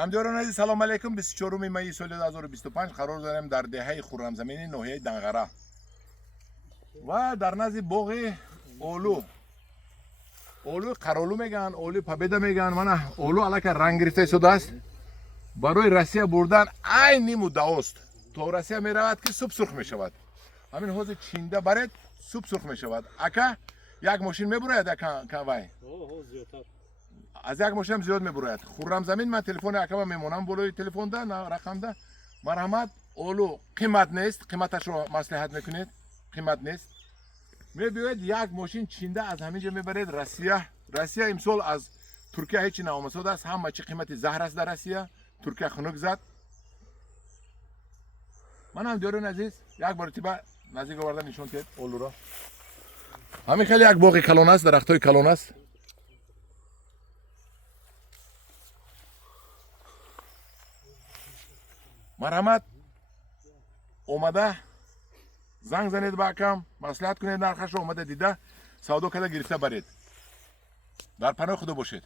همداران عزیز سلام علیکم. 24 می سال 2025 قرار داریم در دهه خرمزمین ناحیه دنغره و در نزد باغ اولو قرالو میگن، اولو پبیدا میگن. من اولو الک رنگ گرفته شده است، برای روسیه بردن عین مدعا است. تا روسیه میرود که صبح سرخ میشود. همین حوض چینده برد صبح سرخ میشود. اکا یک ماشین میبرد اکا وای از یک ماشین زیاد میبرد. خرمزمین من تلفن اکا میمونم بالای تلفن ده رقم ده. مرحمت اولو قیمت نیست، قیمتش رو مصلحت میکنید، قیمت نیست. میبیاید یک ماشین چینده از همینجا میبرید روسیه امسال از ترکیه هیچی نامسود است. همه چی قیمت زهر است در روسیه. ترکیه خنک زد. من هم دیارون عزیز یک مرتبه نزدیک آوردن نشون کرد اولو را. همین خیلی یک باغ کلان است، درخت های کلان است. مرحمت اومده زنگ زنید به اکم، مصلحت کنید، نرخش رو اومده دیده، سودا کرده گرفته برید. در پناه خدا باشید.